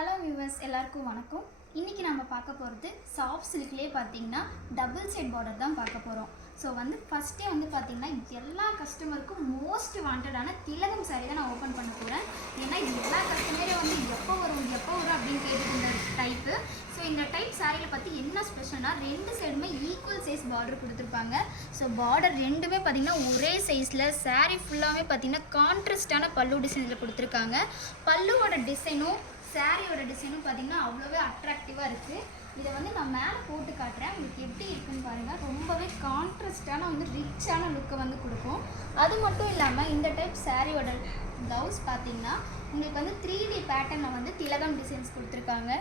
Hello viewers, எல்லாருக்கும் வணக்கம். இன்றைக்கி நம்ம பார்க்க போகிறது சாஃப்ட் சில்க்லேயே பார்த்தீங்கன்னா டபுள் சைட் பார்டர் தான் பார்க்க போகிறோம். ஸோ ஃபஸ்ட்டே பார்த்திங்கன்னா எல்லா கஸ்டமருக்கும் மோஸ்ட் வாண்டடான திலகம் சாரீ தான் நான் ஓப்பன் பண்ண போகிறேன். ஏன்னா இது எல்லா கஸ்டமரே எப்போ வரும் அப்படின்னு கேட்டுட்டு இருந்த டைப்பு. ஸோ இந்த டைப் சாரியில் பற்றி என்ன ஸ்பெஷல்னா, ரெண்டு சைடுமே ஈக்குவல் சைஸ் பார்டர் கொடுத்துருப்பாங்க. ஸோ பார்டர் ரெண்டுமே பார்த்திங்கன்னா ஒரே சைஸில், சாரீ ஃபுல்லாகவே பார்த்திங்கன்னா கான்ட்ராஸ்டான பல்லு டிசைனில் கொடுத்துருக்காங்க. பல்லுவோட டிசைனும் சாரியோட டிசைனும் பார்த்திங்கன்னா அவ்வளோவே அட்ராக்டிவாக இருக்குது. இதை நான் மேலே போட்டு காட்டுறேன், உங்களுக்கு எப்படி இருக்குன்னு பாருங்கள். ரொம்பவே கான்ட்ராஸ்டான ரிச்சான லுக்கை கொடுக்கும். அது மட்டும் இல்லாமல் இந்த டைப் சாரியோட ப்ளவுஸ் பார்த்திங்கன்னா உங்களுக்கு 3D பேட்டர்னில் திலகம் டிசைன்ஸ் கொடுத்துருக்காங்க.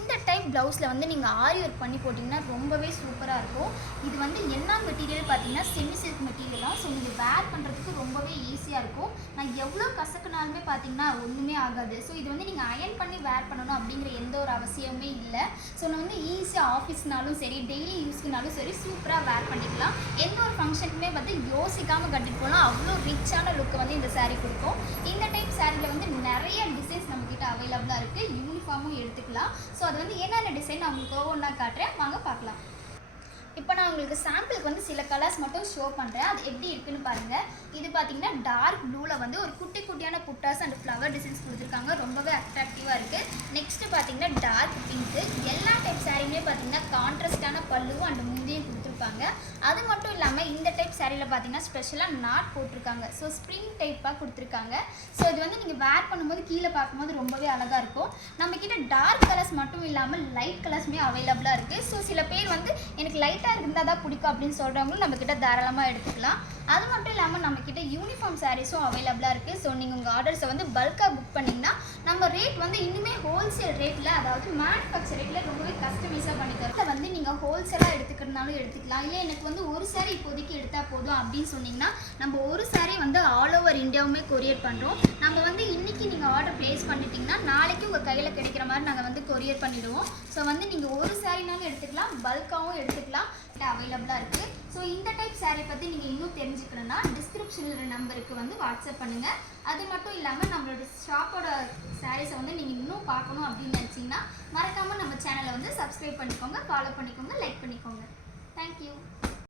இந்த டைப் ப்ளவுஸில் நீங்கள் ஆரி ஒர்க் பண்ணி போட்டிங்கன்னா ரொம்பவே சூப்பராக இருக்கும். இது என்ன மெட்டீரியல் பார்த்தீங்கன்னா செமி சில்க் மெட்டீரியலாக. ஸோ நீங்கள் வேர் பண்ணுறதுக்கு ரொம்பவே ஈஸியாக இருக்கும். நான் எவ்வளோ கசக்குனாலுமே பார்த்தீங்கன்னா ஒன்றுமே ஆகாது. ஸோ இது நீங்கள் அயன் பண்ணி வேர் பண்ணணும் அப்படிங்கிற எந்த ஒரு அவசியமே இல்லை. ஸோ நான் ஈஸியாக ஆஃபீஸ்னாலும் சரி, டெய்லி யூஸ்க்குனாலும் சரி சூப்பராக வேர் பண்ணிக்கலாம். எந்த ஒரு ஃபங்க்ஷனுக்குமே யோசிக்காமல் கட்டிட்டு போகலாம். அவ்வளோ ரிச்சான லுக்கு இந்த சாரீ கொடுக்கும். இந்த டைப் சாரியில் நிறைய டிசைன்ஸ் நம்மக்கிட்ட அவைலபிளாக இருக்குது. யூனிஃபார்மும் எடுத்துக்கலாம். ஸோ அது என்னென்ன டிசைன் நான் உங்களுக்கு ஒவ்வொன்றா காட்டுறேன், வாங்க பார்க்கலாம். இப்போ நான் உங்களுக்கு சாம்பிளுக்கு சில கலர்ஸ் மட்டும் ஷோ பண்ணுறேன், அது எப்படி இருக்குன்னு பாருங்கள். இது பார்த்தீங்கன்னா டார்க் ப்ளூவில் ஒரு குட்டியான புட்டாஸ் அண்ட் ஃப்ளவர் டிசைன்ஸ் கொடுத்துருக்காங்க. ரொம்பவே அட்ராக்டிவாக இருக்குது. நெக்ஸ்ட்டு பார்த்தீங்கன்னா டார்க் பிங்க்கு. எல்லா டைப் சாரியுமே பார்த்தீங்கன்னா கான்ட்ராஸ்டான பல்லுவும் அண்ட் முந்தியும் கொடுத்துருப்பாங்க. அது மட்டும் இல்லாமல் இந்த டைப் சாரியில் பார்த்தீங்கன்னா ஸ்பெஷலாக நாட் போட்டிருக்காங்க. ஸோ ஸ்ப்ரிங் டைப்பாக கொடுத்துருக்காங்க. ஸோ இது நீங்கள் வேர் பண்ணும்போது கீழே பார்க்கும்போது ரொம்பவே அழகாக இருக்கும். நம்மக்கிட்ட டார்க் கலர்ஸ் மட்டும் இல்லாமல் லைட் கலர்ஸுமே அவைலபிளாக இருக்குது. ஸோ சில பேர் எனக்கு லைட்டாக இருந்தால் தான் பிடிக்கும் அப்படின்னு சொல்கிறவங்களும் நம்மக்கிட்ட தாராளமாக எடுத்துக்கலாம். அது மட்டும் இல்லாமல் நம்மக்கிட்ட யூனிஃபார்ம் சாரீஸும் அவைலபிளாக இருக்குது. ஸோ நீங்கள் உங்கள் ஆர்டர்ஸை பல்காக புக் பண்ணிங்கன்னா நம்ம ரேட் இன்னுமே ஹோல்சேல் ரேட்டில், அதாவது மேனுஃபேக்சர் ரேட்டில் ரொம்பவே கஸ்டமைஸாக பண்ணி தரோம். இதில் நீங்கள் ஹோல்சேலாக எடுத்துக்கிறதுனாலும் எடுத்துக்கலாம். இல்லை எனக்கு ஒரு சாரீ இப்போதைக்கு எடுத்தால் போதும் அப்படின்னு சொன்னிங்கன்னா நம்ம ஒரு சாரீ ஆல் ஓவர் இந்தியாவுமே கொரியர் பண்ணுறோம். நம்ம இன்றைக்கி நீங்கள் ஆர்டர் ப்ளேஸ் பண்ணிட்டீங்கன்னா நாளைக்கு உங்கள் கையில் கிடைக்கிற மாதிரி நாங்கள் கொரியர் பண்ணிவிடுவோம். ஸோ நீங்கள் ஒரு சாரீனாலும் எடுத்துக்கலாம், பல்காகவும் எடுத்துக்கலாம், அவைலபிளாக இருக்குது. ஸோ இந்த டைப் சாரீ பற்றி நீங்கள் இன்னும் தெரிஞ்சுக்கணுன்னா டிஸ்கிரிப்ஷனில் நம்பருக்கு வாட்ஸ்அப் பண்ணுங்கள். அது மட்டும் இல்லாமல் நம்மளோட ஷாப்போட சாரீஸை நீங்கள் இன்னும் பார்க்கணும் அப்படின்னு நினச்சிங்கன்னா மறக்காமல் நம்ம சேனலை சப்ஸ்கிரைப் பண்ணிக்கோங்க, ஃபாலோ பண்ணிக்கோங்க, லைக் பண்ணிக்கோங்க. தேங்க்யூ.